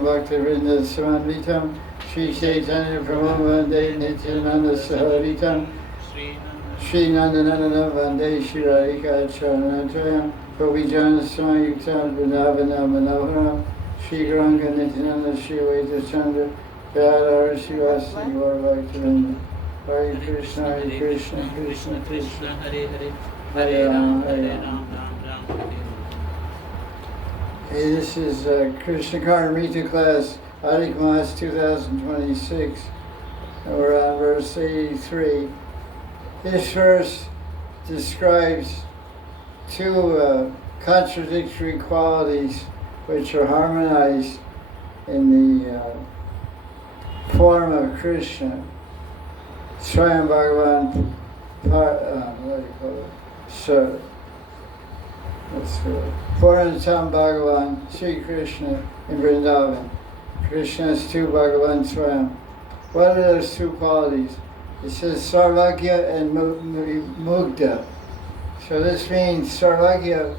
Bhaktivinoda Samanitam Sri Chaitanya Prabhu Vande Nityananda Saharitam Sri Nandananda Vande Shri Radhika Charanatayam Gopijana Samayuktam Vrinavana Manoharam Sri Gauranga Nityananda Sri Vaita Chandra Vyadara Srivasadi Gaur Bhaktivinoda Hare Krishna Hare Krishna Krishna Krishna Hare Hare Hare Rama Hare Ram Rama. Ram Ram Hare Hey, this is Krishna Karnamrita class, Adhik Mas 2026, and we're on verse 83. This verse describes two contradictory qualities which are harmonized in the form of Krishna. Swayam Bhagavan, what do you call it? So, let's do it. Puranatam Bhagavan, Sri Krishna in Vrindavan. Krishna is two Bhagavan Swayam. What are those two qualities? It says Sarvagya and Mugdha. So this means Sarvagya,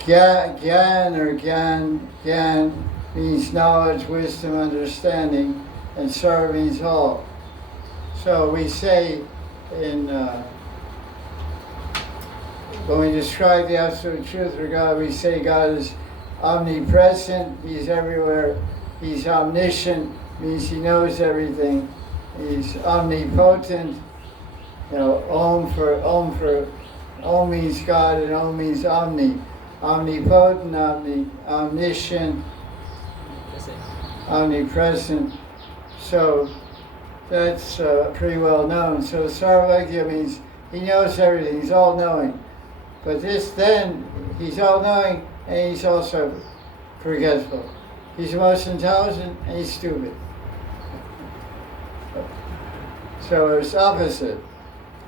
Gyan or Gyan means knowledge, wisdom, understanding, and Sarva means all. So we say in when we describe the absolute truth of God, we say God is omnipresent, He's everywhere. He's omniscient, means He knows everything. He's omnipotent. You know, Om means God and Om means omni. Omnipotent, omniscient, omnipresent. So that's pretty well known. So Sarvagya means He knows everything. He's all knowing. But then, He's all-knowing and He's also forgetful. He's the most intelligent and He's stupid. So it's opposite.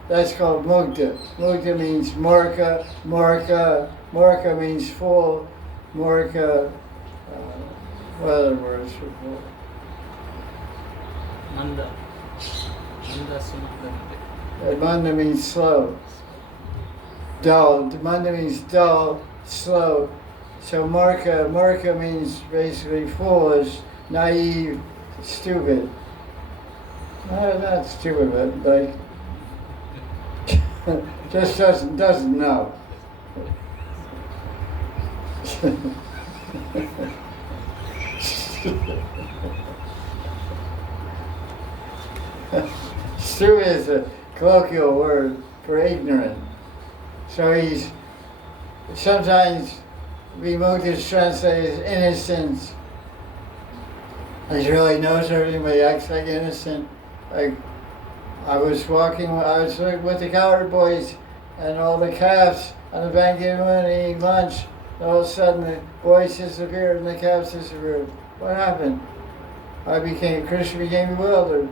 That's called Mugdha. Mugdha means Morka. Morka means full. Morka, what other words for full? Manda. Manda means slow. Dull. Manda means dull, slow. So Morka means basically foolish, naive, stupid. No, not stupid, but like just doesn't know. Stupid is a colloquial word for ignorant. So he's sometimes Vimukta is translated as innocent. He really knows everything, but he acts like innocent. Like I was with the cowherd boys and all the calves on the bank of the moon eating lunch. And all of a sudden the boys disappeared and the calves disappeared. What happened? Krishna became bewildered.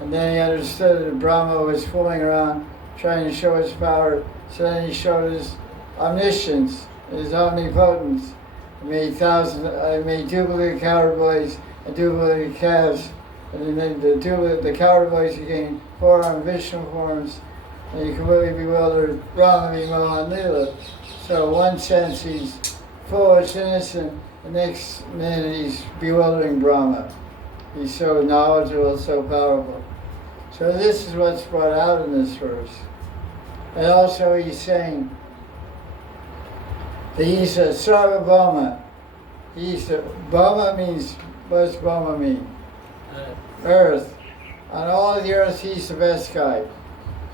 And then he understood that Brahma was fooling around, trying to show his power. So then he showed his omniscience, his omnipotence. He made duplicate cowherd boys and duplicate calves. And then the cowherd boys became four-armed Vishnu forms. And he completely bewildered Brahma Mohan Lila. So in one sense he's foolish, innocent. The next minute he's bewildering Brahma. He's so knowledgeable, so powerful. So this is what's brought out in this verse. And also he's that he's a Sarvabhauma. Bhauma means, what's Bhauma mean? Earth. On all of the earth, he's the best guy.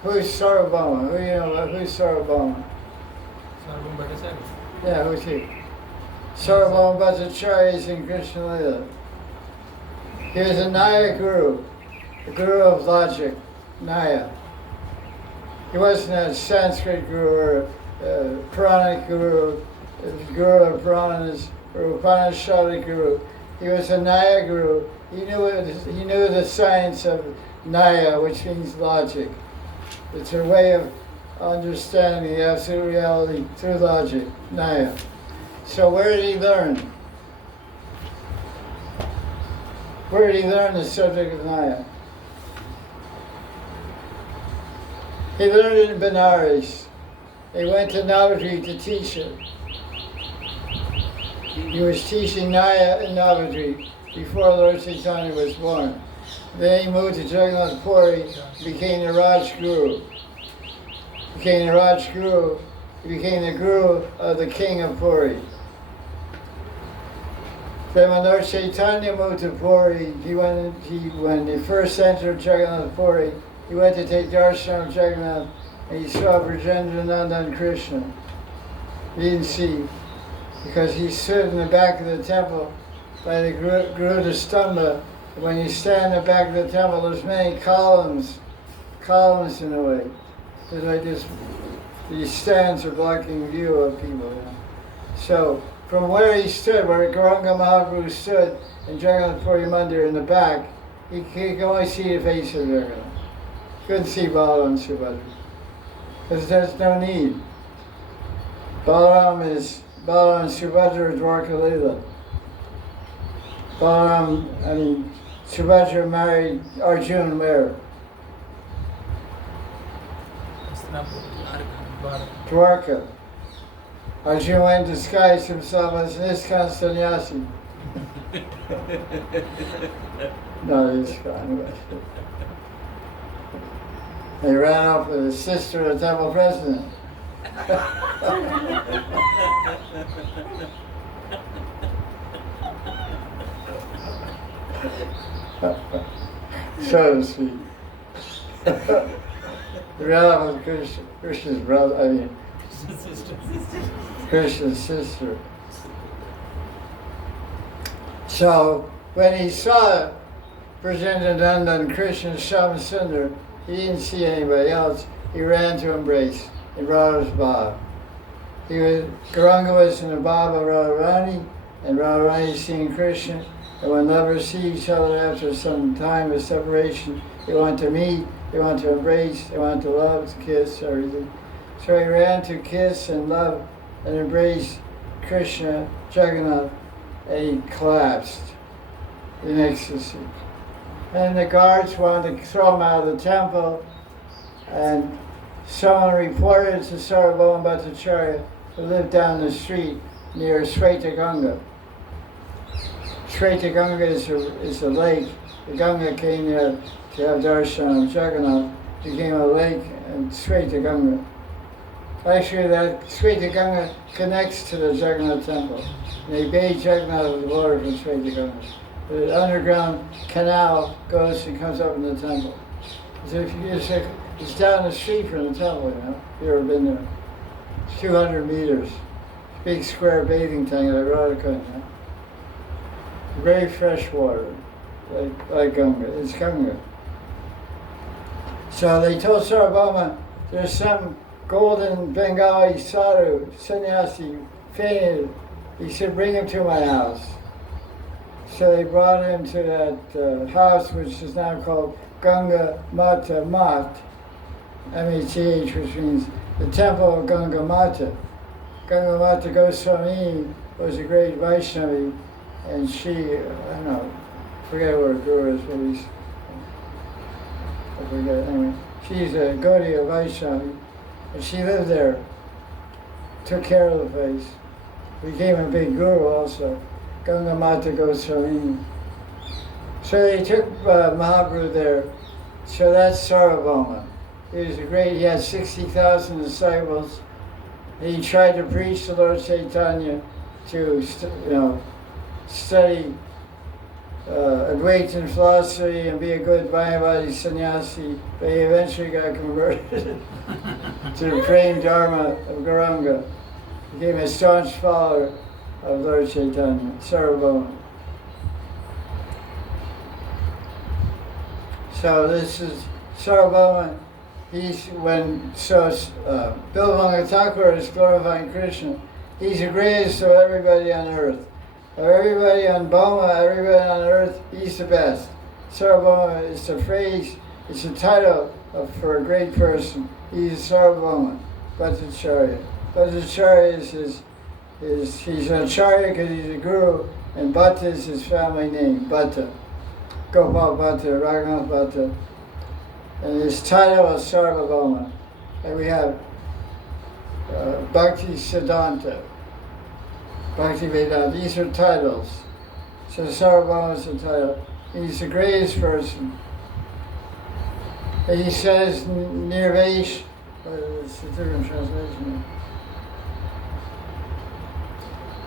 Who's Sarvabhauma? Who's Sarvabhauma? Yeah, who's he? Sarvabhauma Bhattacharya is in Krishna Lila. He was a Naya guru, the guru of logic, Naya. He wasn't a Sanskrit guru or a Puranic guru, guru of Puranas, or Upanishadic guru. He was a Naya guru. He knew the science of Naya, which means logic. It's a way of understanding the absolute reality through logic, Naya. So where did he learn? Where did he learn the subject of Naya? He learned it in Benares. He went to Navadvip to teach it. He was teaching Naya in Navadri before Lord Chaitanya was born. Then he moved to Jagannath Puri, became the Raj Guru. He became the Guru of the King of Puri. Then when Lord Chaitanya moved to Puri, when he first entered Jagannath Puri, he went to take darshan of Jagannath, and he saw Brajendrananda and Krishna. He didn't see, because he stood in the back of the temple by the Garuda Stamba. When you stand in the back of the temple, there's many columns in the way. There's like this, these stands are blocking view of people. You know? So from where he stood, where Gauranga Mahaprabhu stood in Jagannath Puri Mandir in the back, he could only see the face of Jagannath. Couldn't see Balaram and Subhadra, because there's no need. Balaram and Subhadra is Dwarka Leela. Subhadra married Arjuna where? Dwarka. Arjuna went and disguised himself as an ISKCON sannyasi. Not ISKCON. He ran off with his sister, the temple president. So to speak. He ran off with Krishna's brother, Krishna's sister. So when he saw Brajendrananda and Krishna Shyama he didn't see anybody else. He ran to embrace in Radha's Baba. Gauranga was in the Baba Radharani, and Radharani seeing Krishna. And when lovers see each other after some time of separation, they want to meet, they want to embrace, they want to love, to kiss, everything. So he ran to kiss and love and embrace Krishna, Jagannath, and he collapsed in ecstasy. And the guards wanted to throw him out of the temple, and someone reported to Sarvabhauma Bhattacharya, who lived down the street near Sweta Ganga. Sweta Ganga is a lake. The Ganga came there to have darshan of Jagannath, became a lake, and Sweta Ganga. Actually, that Sweta Ganga connects to the Jagannath temple. And they bathe Jagannath with water from Sweta Ganga. The underground canal goes and comes up in the temple. So it's down the street from the temple, you know. If you've ever been there. It's 200 meters. Big square bathing tank like Radhakund, you know. Very fresh water, like Ganga. It's Ganga. So they told Sarvabhauma, there's some golden Bengali sadhu, sannyasi, fainted. He said, bring him to my house. So they brought him to that house, which is now called Ganga Mata Mat, M-A-T-H, which means the temple of Ganga Mata. Ganga Mata Goswami was a great Vaishnavi, and she, I don't know, forget what her guru is, but I forget, anyway. She's a Gaudiya Vaishnavi, and she lived there, took care of the place, became a big guru also. Ganga Mata Goswami. So they took Mahaprabhu there. So that's Sarvabhauma. He had 60,000 disciples. He tried to preach to Lord Chaitanya to, study Advaitin philosophy and be a good Mayavadi sannyasi, but he eventually got converted to the Prem Dharma of Gauranga. Became a staunch follower of Lord Chaitanya, Sarvabhauma. So this is Sarvabhauma. Bilvanga Thakur is glorifying Krishna. He's the greatest of everybody on earth. Of everybody on Boma, everybody on earth, he's the best. Sarvabhauma is a phrase, it's a title for a great person. He's Sarvabhauma, Bhattacharya. Bhattacharya he's an acharya because he's a guru, and Bhatta is his family name, Bhatta. Gopal Bhatta, Raghunath Bhatta. And his title is Bhaktivedanta. These are titles. So Sarvabhauma is the title. He's the greatest person. He says Nirvesh, it's a different translation.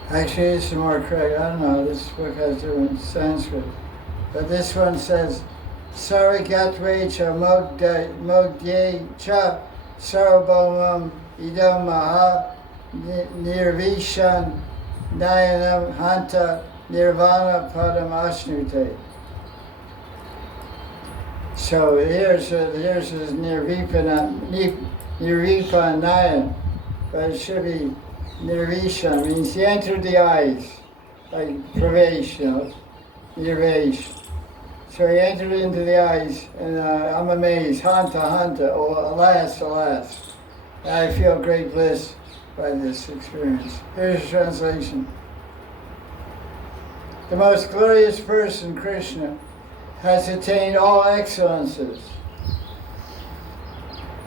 Actually, it's more correct. I don't know, this book has different Sanskrit. But this one says, Saragatve cha mogdye cha sarvabhaumam idam maha nirvishan nayanam hanta nirvana padam ashnute. So here's his nirvipanayan, but it should be nirvishan, means he entered the eyes, like pravesh, nirvesh. So he entered into the eyes, and I'm amazed, hanta, oh alas, alas. And I feel great bliss by this experience. Here's the translation. The most glorious person, Krishna, has attained all excellences.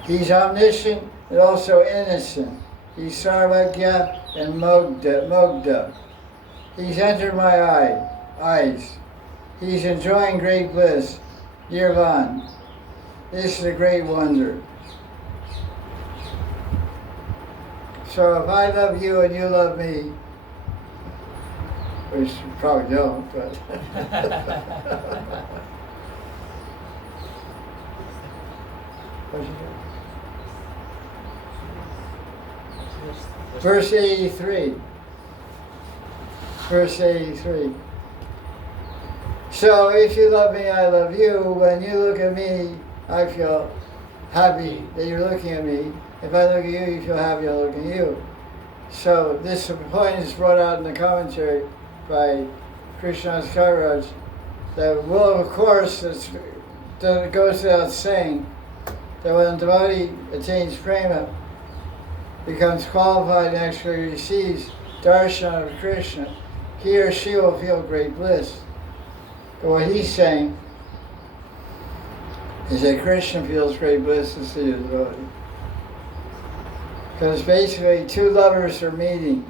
He's omniscient and also innocent. He's sarvagya and mogda. He's entered my eyes. He's enjoying great bliss, nirvana. This is a great wonder. So if I love you and you love me, which you probably don't, but Verse 83. Verse 83. So if you love me, I love you. When you look at me, I feel happy that you're looking at me. If I look at you, you feel happy I'm looking at you. So this point is brought out in the commentary by Krishna's Maharaj, that well, of course, it goes without saying that when a devotee attains prema, becomes qualified and actually receives darshan of Krishna, he or she will feel great bliss. But what he's saying is that Krishna feels great bliss to see a devotee. Because basically two lovers are meeting.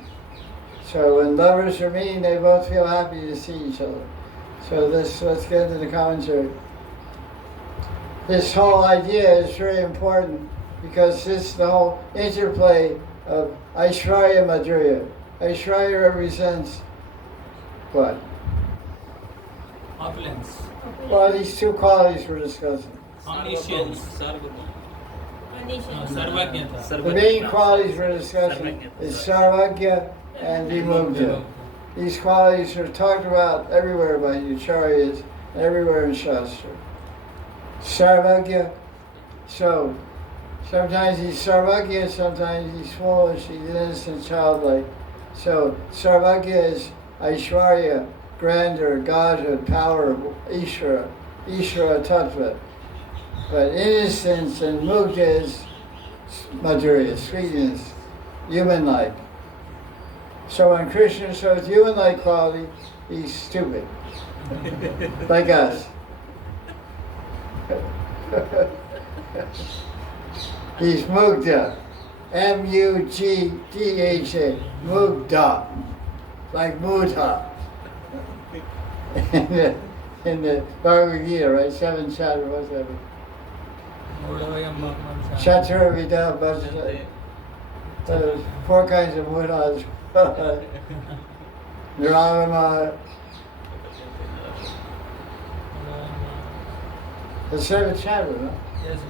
So when lovers are meeting, they both feel happy to see each other. So let's get into the commentary. This whole idea is very important because it's the whole interplay of Aishwarya Madhurya. Aishwarya represents what? Opulence. Well, these two qualities we're discussing. Omniscience. The main qualities we're discussing is Sarvagya and Vimukta. These qualities are talked about everywhere by the Acharyas, everywhere in Shastra. Sarvagya, so sometimes he's Sarvagya, sometimes he's foolish, he's innocent, childlike. So Sarvagya is Aishwarya, grandeur, godhood, power, Ishvara Tattva. But innocence and mukta is madhurya, sweetness, human-like. So when Krishna shows human-like quality, he's stupid, like us. He's mugdha, M-U-G-D-H-A, mugdha, like mudha. In the Bhagavad Gita, right? 7 chapters, what's that? Chatra Vida Bhajata. There's 4 kinds of mudras. Niragama. The 7th chapter, no? Yes,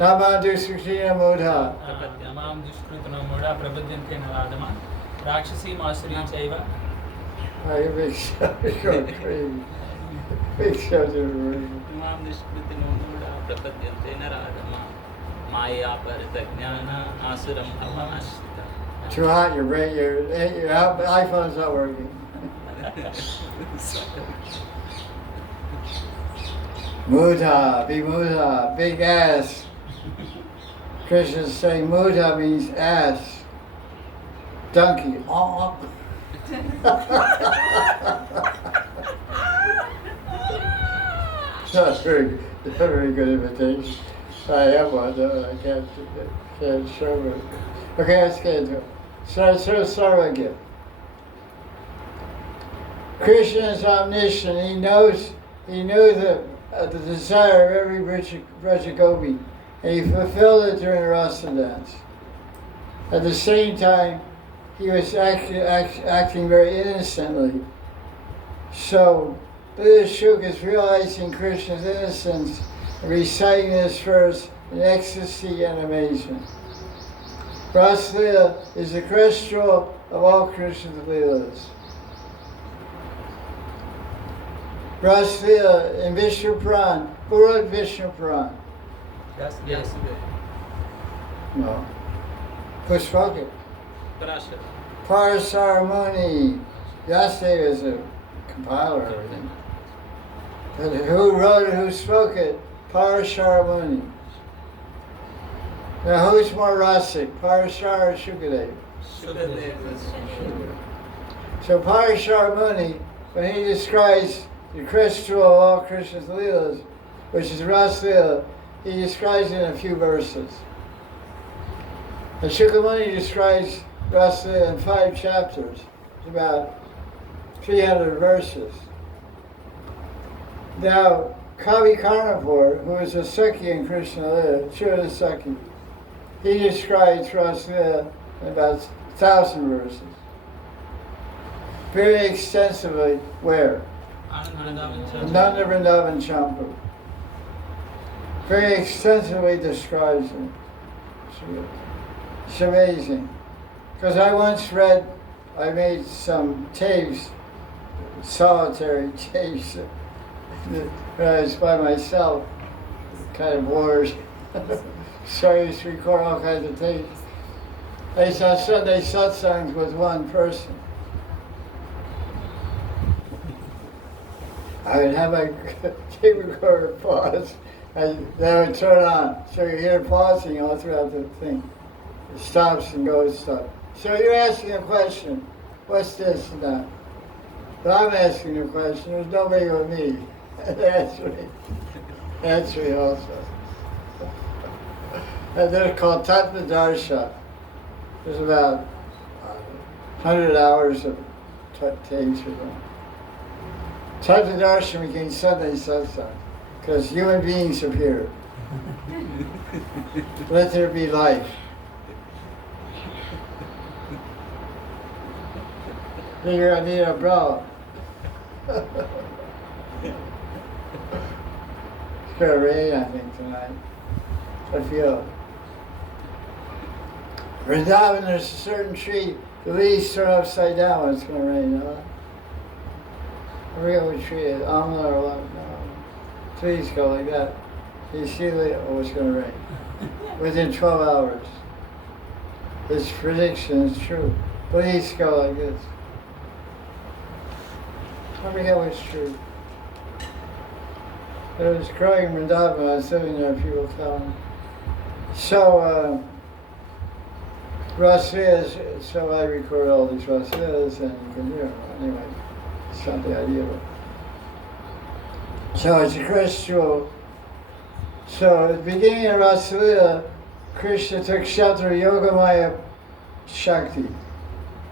Nama Duskrina Mudha. Namam Dushkritana Mudha Prabhadyante Naladama Rakshasi Masuri Chaiva. Big short, big short. Namam Dushkritana Mudha Prabhadyante Naladama Maya Paritajnana Asuram Bhavashrita. Too hot, your brain, your iPhone's not working. Mudha, big ass. Krishna's saying Mudha means ass. Donkey. Oh. Not very good imitation. I have one though, I can't show it. Okay, let's get into it. Sarvagya. Krishna is omniscient. He knew the desire of every Braja Gopi, and he fulfilled it during the Rasa dance. At the same time, he was acting very innocently. So, Buddha Shuka is realizing Krishna's innocence and reciting this verse in ecstasy and amazement. Raslila is the crest jewel of all Krishna's Leelas. Raslila in Vishnu Puran, who wrote Vishnu Puran? Yes. No. Who spoke it? Parashar. Parasar Muni. Vyasdeva is a compiler of everything. But who wrote it, who spoke it? Parashar Muni. Now who's more rasic, Parashar or Shukadeva? So Parashar Muni, when he describes the crest jewel of all Krishna's Leelas, which is Raslila, he describes it in a few verses. And Shukamuni describes Raslila in 5 chapters. It's about 300 verses. Now, Kavi Karnapur, who is a Sakhi in Krishna Lila, Shuddha Sakhi, he describes Raslila in about 1,000 verses. Very extensively, where? Ananda Vrindavan Champu. Very extensively describes it. It's amazing. Because I made some tapes, solitary tapes, when I was by myself, kind of bored. So I used to record all kinds of tapes. I saw Sunday satsangs with one person. I would have my tape recorder pause, and then I would turn on. So you hear pausing all throughout the thing. It stops and goes, stop. So you're asking a question, what's this and that? But I'm asking a question, there's nobody but me. Answering also. And they're called Tattva Darsha. There's about 100 hours of tapes for them. Tattva Darshan became Sunday satsang because human beings appeared. Let there be life. Here I need an umbrella. It's gonna rain, I think, tonight. I feel. Vrindavan, there's a certain tree, the leaves turn upside down when it's gonna rain, huh? I forget what tree it is, Amla or what, no. Trees go like that. You see it's gonna rain. Within 12 hours. This prediction is true. Leaves go like this. I forget which tree. It was growing in Vrindavan, I was sitting there, people tell me. So, Raslilas, so I record all these Raslilas and you can hear them. Anyway, it's not the idea. So it's a crest jewel. So at the beginning of Raslila, Krishna took shelter of Yogamaya Shakti.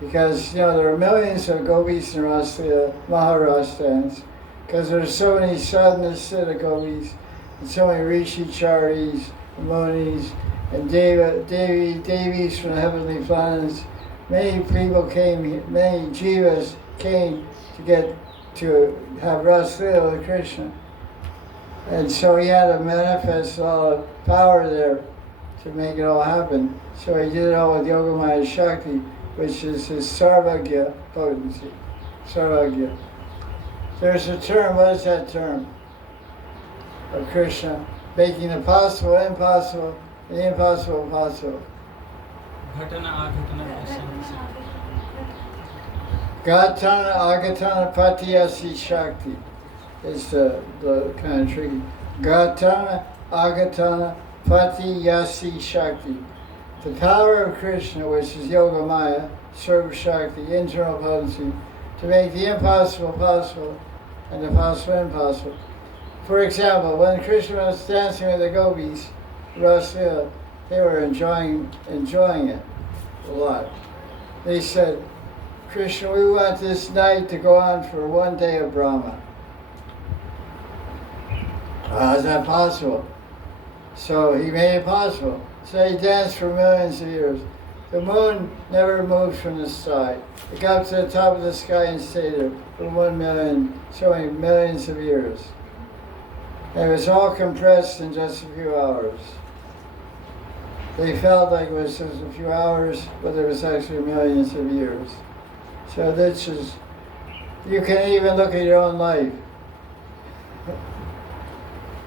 Because, there are millions of gopis in Raslila, Maharaj dance, because there's so many sadhana siddha gopis, and so many rishicharis, munis, and devis from the heavenly planets. Many people came, many jivas came to have Raslila with Krishna. And so he had to manifest all the power there to make it all happen. So he did it all with Yogamaya Shakti, which is his Sarvagya potency. Sarvagya. There's a term, what is that term? Of Krishna, making the possible impossible, and the impossible possible. Gatana Agatana Patiyasi Shakti is the kind of tricky. Gatana Agatana Patiyasi Shakti. The power of Krishna, which is Yogamaya, Sarva Shakti, internal potency, to make the impossible possible and the possible impossible. For example, when Krishna was dancing with the gopis, Raslila, they were enjoying it a lot. They said, Krishna, we want this night to go on for one day of Brahma. How is that possible? So he made it possible. So he danced for millions of years. The moon never moved from the sky. It got up to the top of the sky and stayed there for 1 million, so many millions of years. And it was all compressed in just a few hours. They felt like it was just a few hours, but it was actually millions of years. So this is, you can even look at your own life.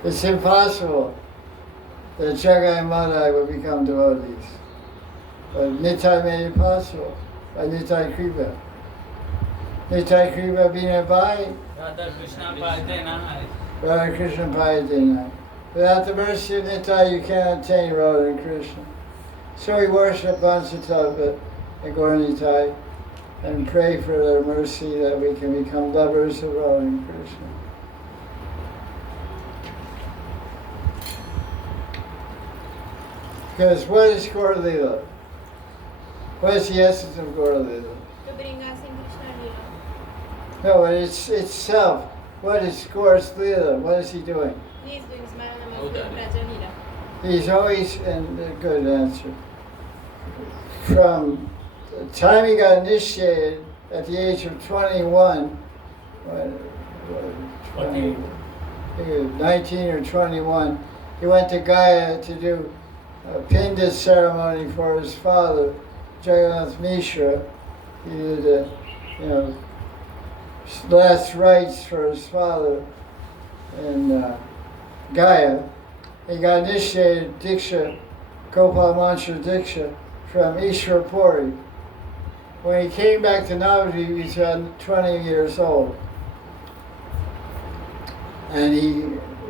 It's impossible that Jagai and Maharaj would become devotees. But Nitai made it possible by Nitai Kripa. Nitai Kripa Binabai, Radha Krishna Payatena. Radha Krishna Payatena. Without the mercy of Nitai, you can't attain Radha and Krishna. So we worship Panchatattva and Gaur Nitai and pray for their mercy that we can become lovers of Radha and Krishna. Because what is Gaur Lila? What is the essence of Gaur Lila? To bring us in Krishna Lila. No, but it's itself. What is Gaur's Lila? What is he doing? He is doing Smarana Oh, that Praja Lila. He's always, and a good answer. From the time he got initiated at the age of 21, I think it was 19 or 21, he went to Gaya to do a Pinda ceremony for his father, Jagannath Mishra. He did last rites for his father in Gaya. He got initiated Diksha, Gopal Mantra Diksha from Ishwar Puri. When he came back to Navadvip, he was 20 years old. And he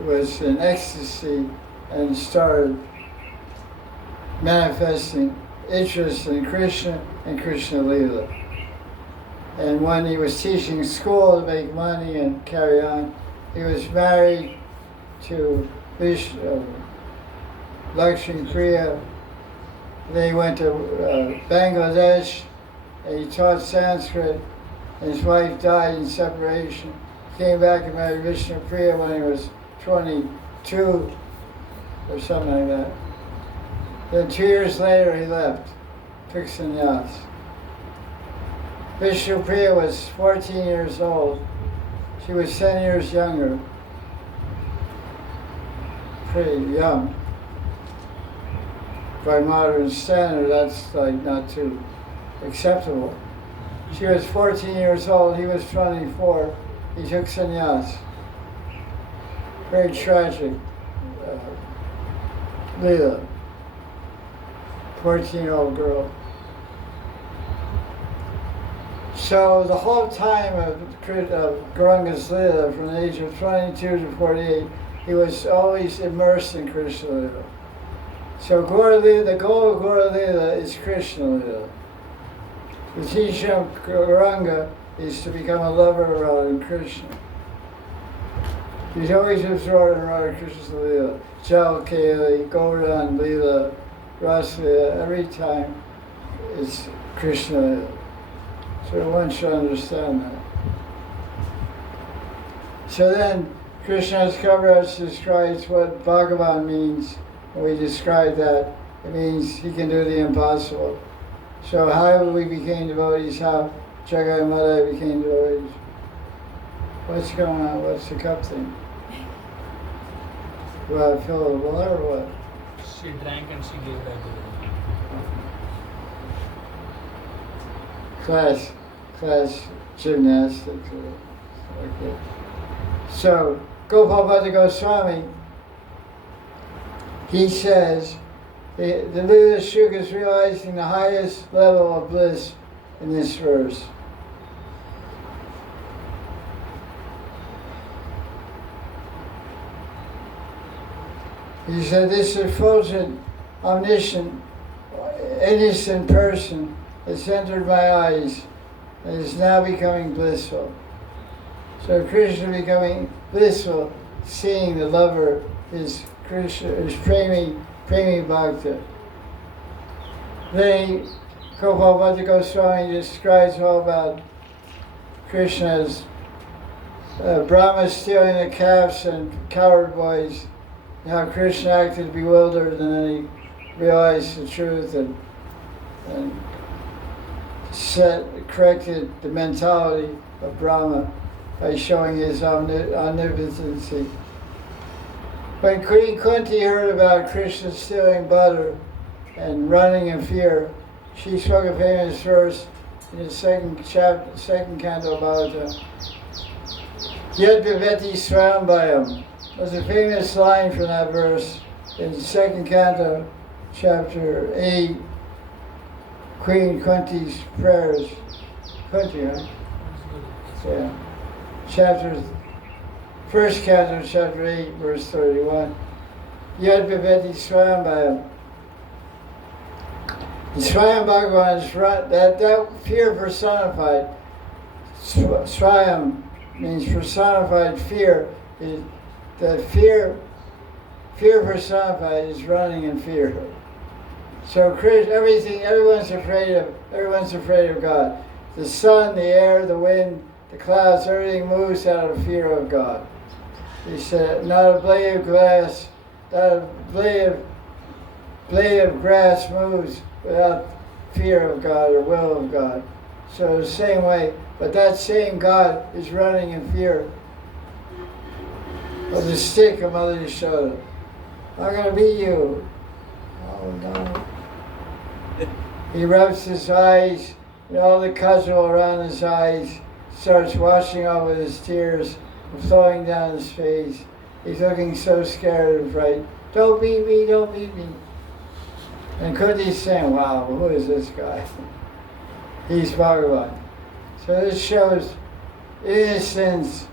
was in ecstasy and started manifesting interest in Krishna and Krishna Lila. And when he was teaching school to make money and carry on, he was married to Lakshmi Priya. They went to Bangladesh and he taught Sanskrit. And his wife died in separation. Came back and married Vishnu Priya when he was 22 or something like that. Then 2 years later he left, took sannyas. Vishnu Priya was 14 years old. She was 10 years younger. Pretty young. By modern standard, that's like not too acceptable. She was 14 years old, he was 24. He took sannyas. Very tragic. Leela. 14-year-old girl. So the whole time of Gauranga's Leela, from the age of 22 to 48, he was always immersed in Krishna Leela. So Gaur Leela, the goal of Gaur Leela is Krishna Leela. The teaching of Gauranga is to become a lover of Radha and Krishna. He's always absorbed in Radha Krishna's Leela. Jal Keli, Gaurang Leela, Ras Leela, every time it's Krishna Leela. So one should understand that. So then Krishna's Kaviraj describes what Bhagavan means. And we describe that. It means he can do the impossible. So how we became devotees, how Jagai and Madan became devotees. What's going on? What's the cup thing? Do I fill the water or what? She drank and she gave that to him. Class gymnastics. Okay. So Gopal Bhatta Goswami, he says, the Lila Shuk is realizing the highest level of bliss in this verse. He said, this effulgent, omniscient, innocent person has entered my eyes and is now becoming blissful. So Krishna becoming blissful, seeing the lover is Krishna, is Premi Bhakta. They Gopal Goswami describes all about Krishna's Brahma stealing the calves and coward boys, and how Krishna acted bewildered, and then he realized the truth and corrected the mentality of Brahma by showing his omnipotency. When Queen Kunti heard about Krishna stealing butter and running in fear, she spoke a famous verse in the second canto about Yad Viveti Swayambhayam. There's a famous line from that verse in the second canto, chapter 8, Queen Kunti's prayers. Kunti, right? Yeah. First canto, chapter 8, verse 31. Yad Viveti Swayambhayam. And Swayam Bhagavan's that fear personified. Swayam means personified fear. The fear personified is running in fear. So everyone's afraid of God. The sun, the air, the wind, the clouds, everything moves out of fear of God. He said, not a blade of grass, not a blade of grass moves without fear of God or will of God. So the same way, but that same God is running in fear of the stick of Mother Yashoda. I'm going to beat you. Oh no. He rubs his eyes, and all the cudgel around his eyes starts washing off with his tears and flowing down his face. He's looking so scared and frightened. Don't beat me, don't beat me. And Kunti's saying, wow, who is this guy? He's Bhagavan. So this shows innocence,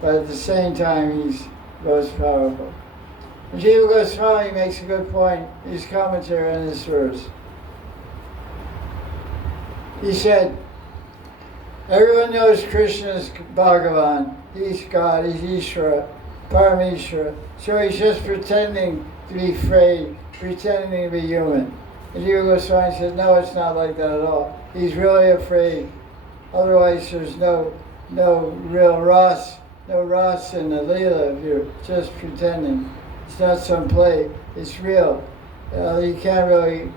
but at the same time he's most powerful. And Jiva Goswami makes a good point in his commentary on this verse. He said, everyone knows Krishna is Bhagavan. He's God, he's Ishvara, Parameshvara. So he's just pretending to be afraid, pretending to be human. And Jiva Goswami says, no, it's not like that at all. He's really afraid. Otherwise, there's no real Ras in the Leela if you're just pretending. It's not some play. It's real. You can't really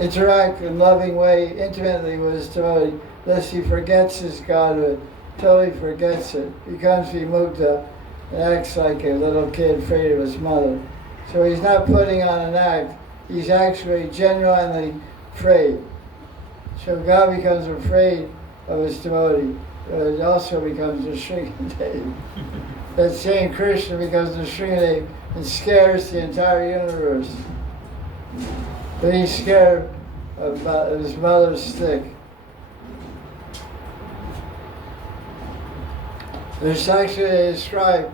interact in a loving way, intimately with his devotee, unless he forgets his godhood, totally forgets it, becomes vimukta, and acts like a little kid afraid of his mother. So he's not putting on an act, he's actually genuinely afraid. So God becomes afraid of his devotee, but it also becomes a Sringadev. That same Krishna becomes a Sringadev and scares the entire universe. But he's scared of his mother's stick. There's actually described,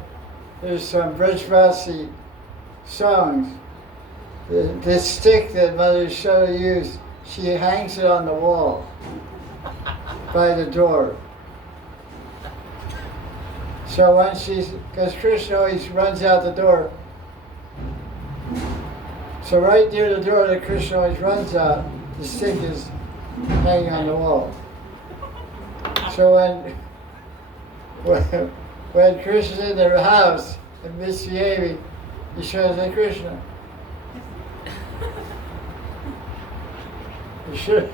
there's some Brajvasi songs. The stick that Mother Yashoda used, she hangs it on the wall by the door. So when because Krishna always runs out the door. So right near the door that Krishna always runs out, the stick is hanging on the wall. So when Krishna's in their house and misbehaving, he shows, hey Krishna. He should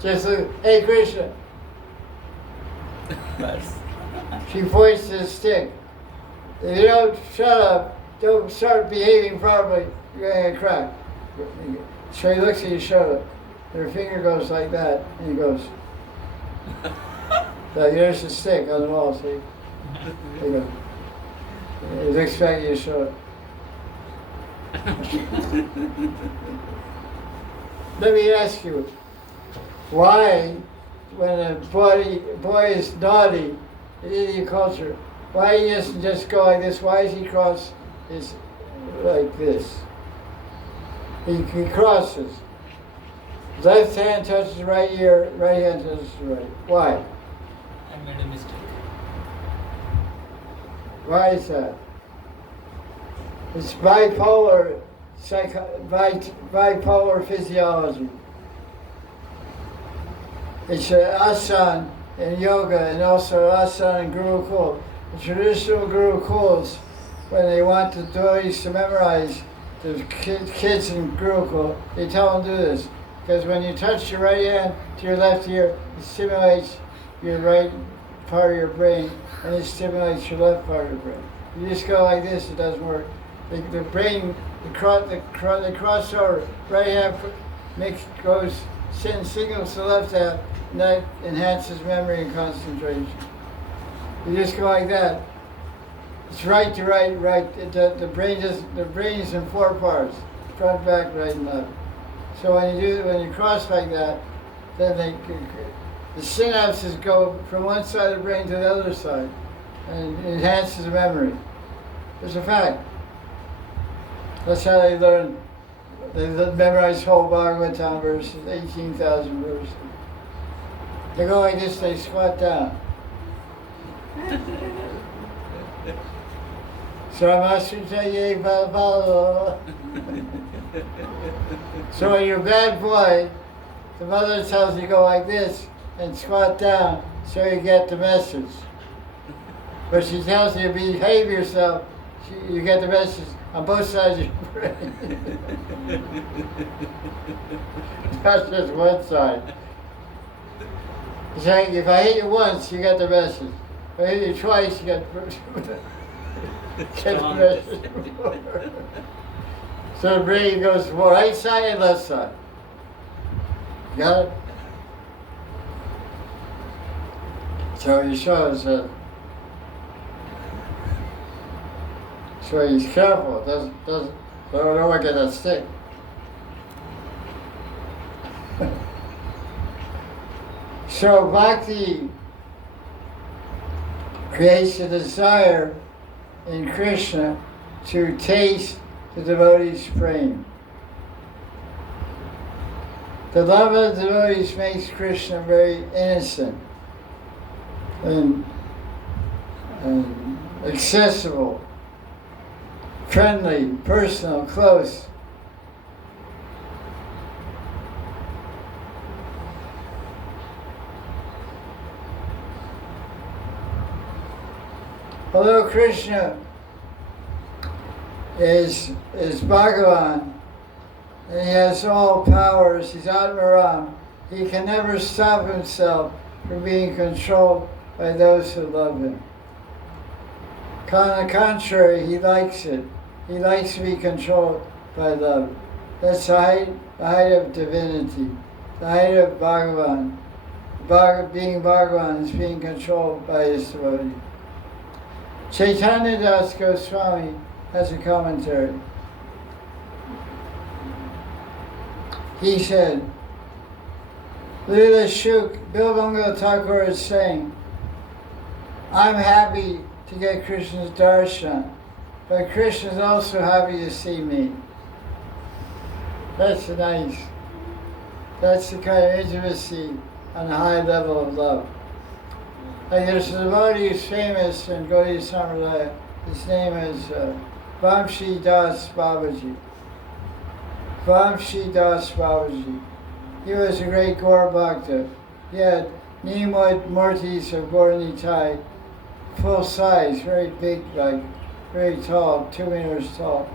just look, hey Krishna. She points to the stick. If you don't shut up, don't start behaving properly, you're going to get cracked. So he looks at Yashoda. Her finger goes like that, and he goes. So here's the stick on the wall, see? There you go. He looks back at Yashoda. Let me ask you, why, when a boy is naughty in Indian culture, why he doesn't just go like this? Why does he cross his like this? He crosses. Left hand touches the right ear, right hand touches the right. Why? I made a mistake. Why is that? It's bipolar bipolar physiology. It's an asana in yoga and also asana in Gurukul. The traditional Gurukuls, when they want the devotees to memorize, the kids in Gurukul, they tell them to do this. Because when you touch your right hand to your left ear, it stimulates your right part of your brain, and it stimulates your left part of your brain. You just go like this, it doesn't work. The brain, the crossover, right hand sends signals to the left hand, and that enhances memory and concentration. You just go like that. It's right to right, right. The brain is in 4 parts: front, back, right, and left. So when you cross like that, then the synapses go from one side of the brain to the other side, and it enhances the memory. It's a fact. That's how they learn. They memorize whole Bhagavatam verses, 18,000 verses. They go like this, they squat down. Sramasuchaye Babalo. So when you're a bad boy, the mother tells you go like this and squat down so you get the message. But she tells you behave yourself, you get the message on both sides of your brain. Not just one side. It's like if I hit you once, you get the message. If I hit you twice, you get the message. So the brain goes to right side and left side. Got it? So he shows that. So he's careful. Doesn't don't get that stick. So bhakti creates a desire in Krishna to taste the devotee's prema. The love of the devotees makes Krishna very innocent and accessible, friendly, personal, close. Although Krishna is Bhagavan, and he has all powers, he's Atmaram, he can never stop himself from being controlled by those who love him. On the contrary, he likes it. He likes to be controlled by love. That's the height of divinity, the height of Bhagavan. Being Bhagavan is being controlled by his devotee. Chaitanya Das Goswami has a commentary. He said, Lila Shuk, Bilbanga Thakur is saying, I'm happy to get Krishna's darshan, but Krishna is also happy to see me. That's nice. That's the kind of intimacy on a high level of love. Like there's a devotee who's famous in Gaudiya Sampradaya. His name is Vamshi Das Babaji. Vamshi Das Babaji. He was a great Gaur Bhakta. He had Nimod Murtis of Gaur Nitai, full size, very big, like very tall, 2 meters tall.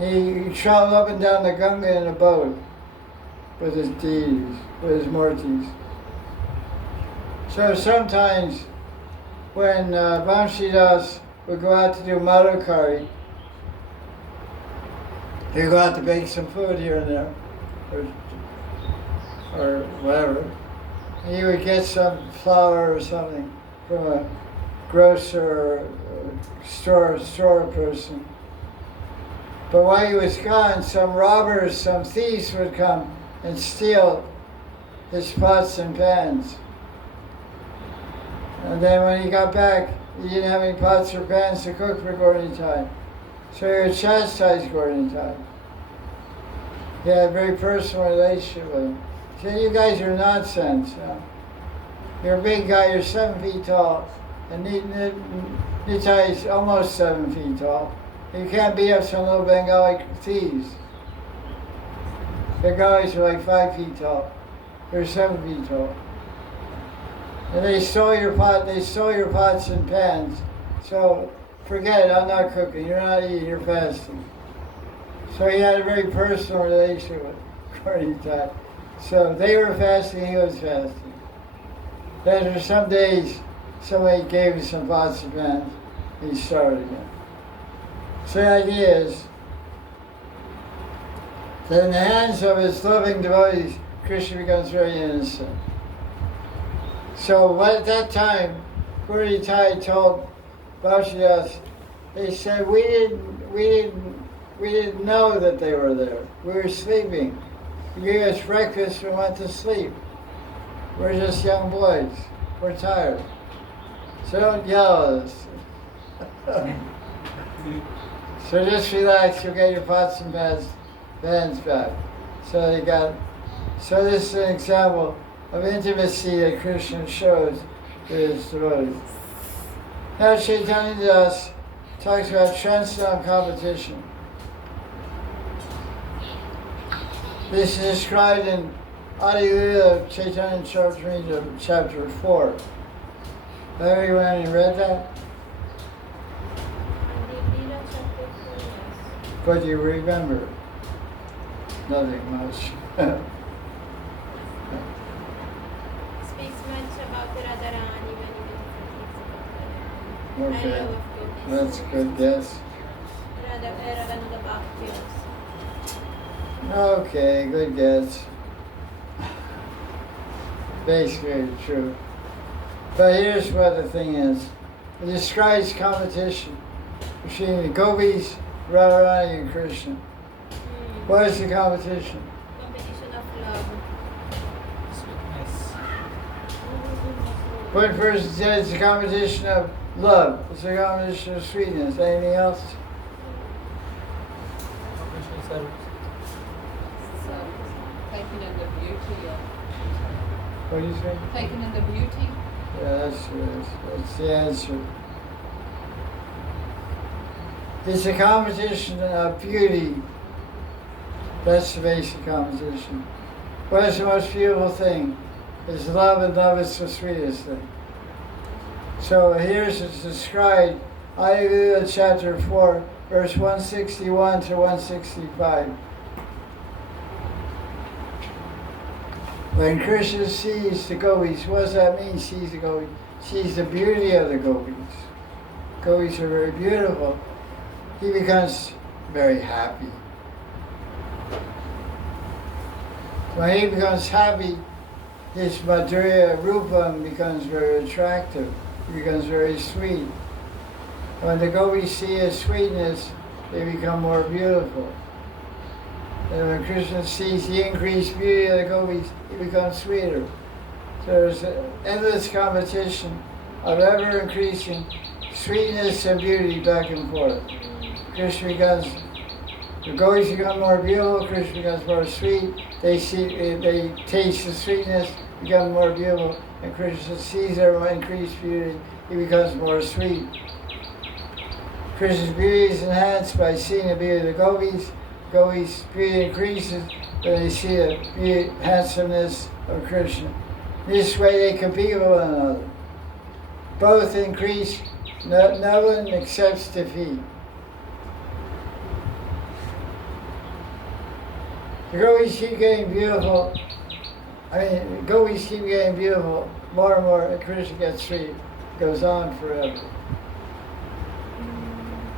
He traveled up and down the Ganga in a boat with his deities, with his Murtis. So sometimes when Vamshi Das would go out to do Madhukari, he'd go out to bake some food here and there, or whatever. He would get some flour or something from a grocer or store person. But while he was gone, some robbers, some thieves would come and steal his pots and pans. And then when he got back, he didn't have any pots or pans to cook for Gaur Nitai. So he would chastise Gaur Nitai. He had a very personal relationship with him. He said, you guys are nonsense. You're a big guy, you're 7 feet tall. And Nitai is almost 7 feet tall. You can't beat up some little Bengali thieves. The guys were like 5 feet tall. They're 7 feet tall. And they stole your pots and pans. So forget it, I'm not cooking, you're not eating, you're fasting. So he had a very personal relationship with, according to that. So they were fasting, he was fasting. Then for some days, somebody gave him some pots and pans, and he started again. So the idea is that in the hands of his loving devotees, Krishna becomes very innocent. So at that time, Guru Tai told Babaji, they said, we didn't know that they were there. We were sleeping. You gave us breakfast, we went to sleep. We're just young boys. We're tired. So don't yell at us. So just relax, you'll get your pots and pans back. So this is an example of intimacy that Krishna shows to his devotees. Now Chaitanya Das talks about transcendental competition. This is described in Adi Lila of Chaitanya Charitamrita, chapter 4. Have everyone read that? Leela chapter 4, yes. What do you remember? Nothing much. Speaks much about Radharani when he was Okay, I love of that's good, yes. Radhananda Bhakti also. Okay, good guess. Basically true. But here's what the thing is. It describes competition between the gopis, Radharani, and Krishna. What is the competition? Competition of love. Sweetness. One person said it's a competition of love. It's a competition of sweetness. Anything else? Competition service. So, taking in the beauty of, What do you say? taking in the beauty. Yeah, that's the answer. It's a competition of beauty. That's the basic competition. What is the most beautiful thing? It's love, and love is the sweetest thing. So here's it's described, Ayurveda chapter 4, verse 161 to 165. When Krishna sees the gopis, what does that mean, sees the gopis? Sees the beauty of the gopis. Gopis are very beautiful. He becomes very happy. When he becomes happy, his Madhurya Rupam becomes very attractive. He becomes very sweet. When the gopis see his sweetness, they become more beautiful. And when Krishna sees the increased beauty of the gopis, he becomes sweeter. So there's an endless competition of ever increasing sweetness and beauty back and forth. Krishna becomes, the gopis become more beautiful, Krishna becomes more sweet. They taste the sweetness, become more beautiful, and Krishna sees their increased beauty, he becomes more sweet. Krishna's beauty is enhanced by seeing the beauty of the gopis. Gopis' beauty increases when they see the beauty, handsomeness of Krishna. This way they compete with one another. Both increase, no one accepts defeat. The gopis keep getting beautiful. The gopis keep getting beautiful more and more, and Krishna gets sweet. It goes on forever.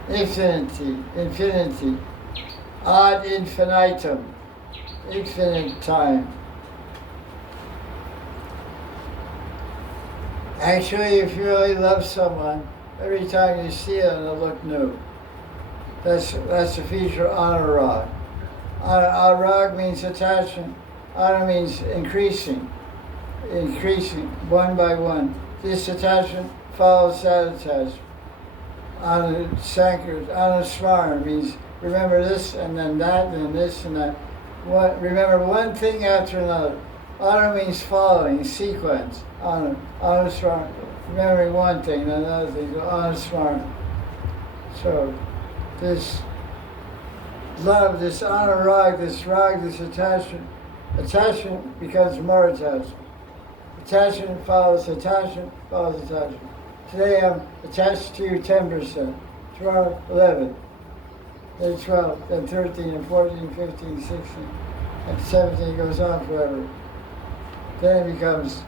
Infinity. Ad infinitum. Infinite time. Actually, if you really love someone, every time you see them, they'll look new. That's the feature of anurag. Anurag means attachment. Ana means increasing, one by one. This attachment follows that attachment. Anusmara means remember this and then that and then this and that. Remember one thing after another. Ana means following, sequence. Anusmara, remembering one thing, then another thing. Anusmara. So this love, this anurag, this rag, this attachment. Attachment becomes more attachment. Attachment follows attachment, follows attachment. Today I'm attached to you 10%, tomorrow 11, then 12, then 13, and 14, 15, 16, and 17 goes on forever. Then it becomes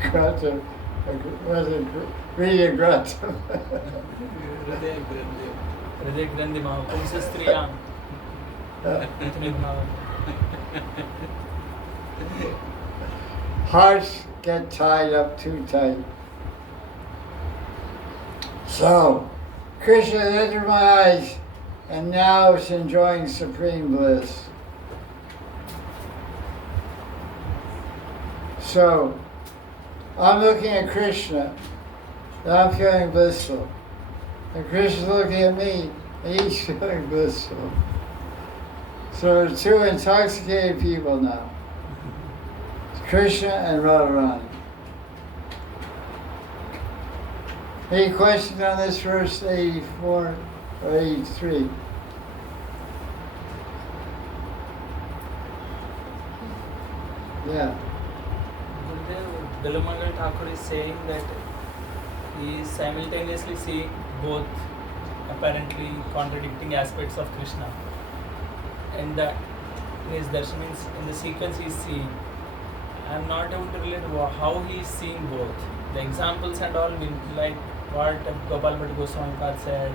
gratum, reading gratum. हृदय ग्रंथि मां पुंस स्त्रियां इतने भाव Hearts get tied up too tight. So, Krishna entered my eyes and now is enjoying supreme bliss. So, I'm looking at Krishna and I'm feeling blissful. And Krishna's looking at me and he's feeling blissful. So there's two intoxicated people now. Krishna and Radharani. Any questions on this verse 84 or 83? Yeah. Bilamangal Thakur is saying that he is simultaneously seeing both apparently contradicting aspects of Krishna. And that in his darshan means in the sequence he is seeing. I am not able to relate how he is seeing both. The examples and all mean like what Gopal but Goswami said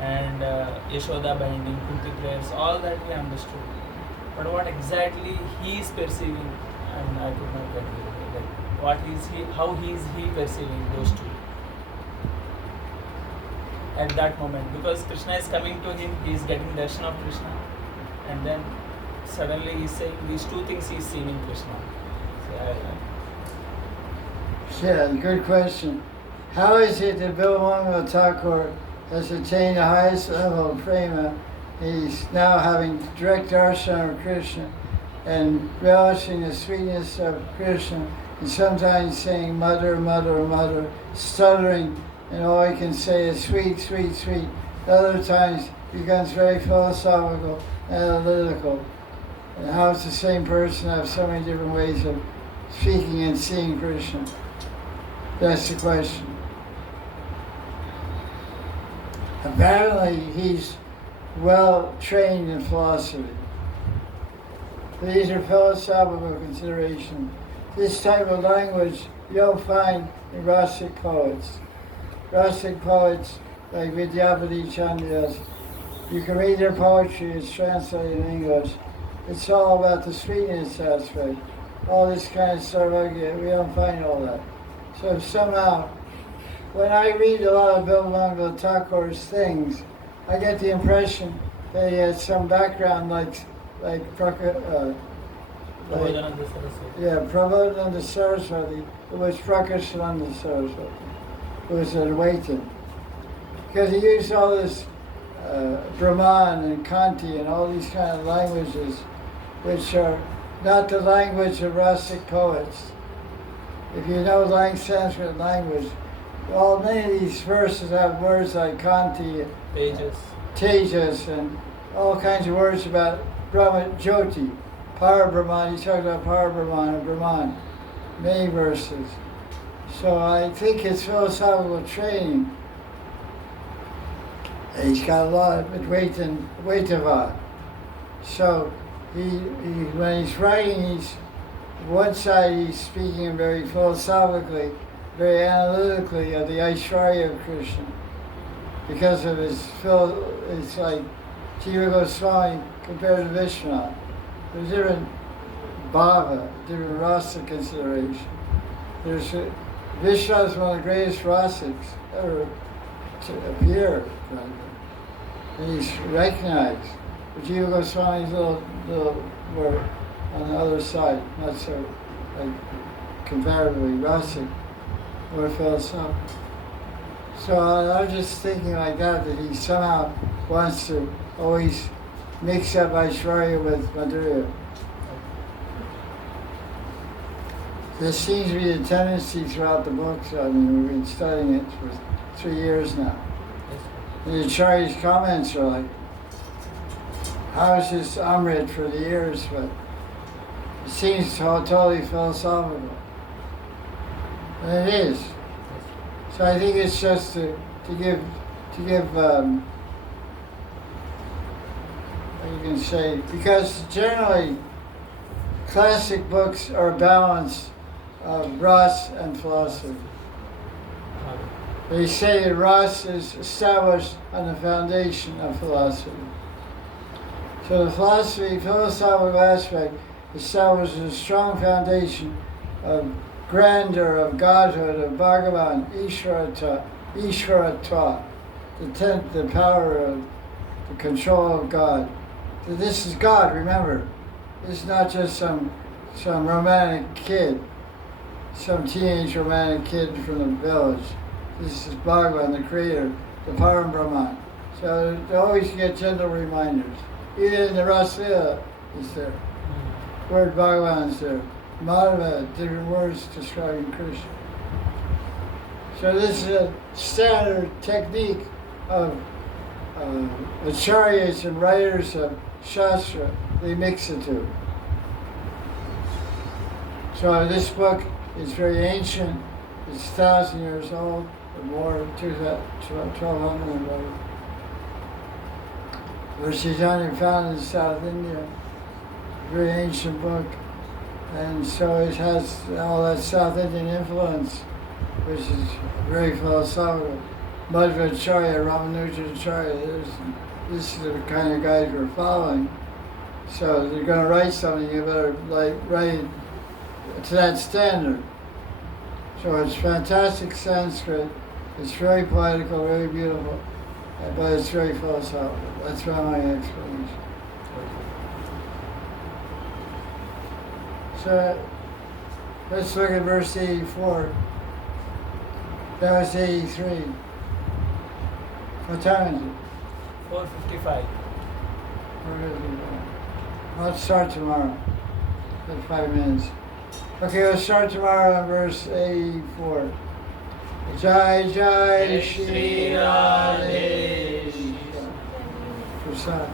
and Yashoda binding, Kunti prayers, all that we understood. But what exactly he is perceiving, and I could not get it. Like what is he, how is he perceiving those two at that moment? Because Krishna is coming to him, he is getting darshan of Krishna, and then suddenly he is saying these two things he is seeing in Krishna. Yeah, good question. How is it that Bilamangal Thakur has attained the highest level of prema? He's now having direct darshan of Krishna and relishing the sweetness of Krishna, and sometimes saying mother, mother, mother, stuttering, and all he can say is sweet, sweet, sweet. Other times he becomes very philosophical, analytical. And how does the same person have so many different ways of speaking and seeing Krishna? That's the question. Apparently he's well trained in philosophy. These are philosophical considerations. This type of language you don't find in Rasic poets. Rasic poets like Vidyapati Chandra's, you can read their poetry, it's translated in English. It's all about the sweetness aspect. All this kind of stuff, we don't find all that. So somehow, when I read a lot of Bilamangal Thakur's things, I get the impression that he has some background like Prabodhananda Saraswati, who was Prakashananda Saraswati, who was an Advaitin. Because he used all this Brahman and Kanti and all these kind of languages, which are not the language of Rasic poets. If you know Sanskrit language, many of these verses have words like Kanti, Tejas, and all kinds of words about Brahma Jyoti, Parabrahman. He talks about Parabrahman and Brahman, many verses. So I think his philosophical training, he's got a lot of Advaitava. So he when he's writing, one side he's speaking very philosophically, very analytically of the Aishwarya of Krishna. Because of it's like Jiva Goswami compared to Vishnu. There's different bhava, different rasa consideration. Vishnu is one of the greatest rasics ever to appear. And he's recognized. But Jiva Goswami's little more on the other side, not so like comparatively rasic, more philosophical. So I'm just thinking like that he somehow wants to always mix up Aishwarya with Madhurya. There seems to be a tendency throughout the books. I mean, we've been studying it for 3 years now. And the Acharya's comments are like, how is this Amrit for the ears? But it seems totally philosophical. And it is. So I think it's just to give how you can say, because generally classic books are a balance of Ras and philosophy. They say that Ras is established on the foundation of philosophy. So the philosophical aspect establishes a strong foundation of grandeur, of godhood, of Bhagavan, Ishvaratva, the power of the control of God. So this is God, remember. This is not just some romantic kid, some teenage romantic kid from the village. This is Bhagavan, the creator, the Param Brahman. So they always get gentle reminders. Even in the Rasila is there. Word Bhagavan is there. Madhava, different words describing Krishna. So this is a standard technique of acharyas and writers of Shastra. They mix the two. So this book is very ancient. It's 1,000 years old, or more, 1,200 or whatever. Where Chaitanya found in South India. Very ancient book. And so it has all that South Indian influence, which is very philosophical. Madhvacharya, Ramanujacharya, this is the kind of guys we're following. So if you're going to write something, you better write it to that standard. So it's fantastic Sanskrit. It's very poetical, very beautiful, but it's very philosophical. That's my explanation. So let's look at verse 84. That was 83. What time is it? 4:55. Let's start tomorrow. That's 5 minutes. Okay, we'll start tomorrow on verse 84. Jai Jai Shri Radhe Krishna.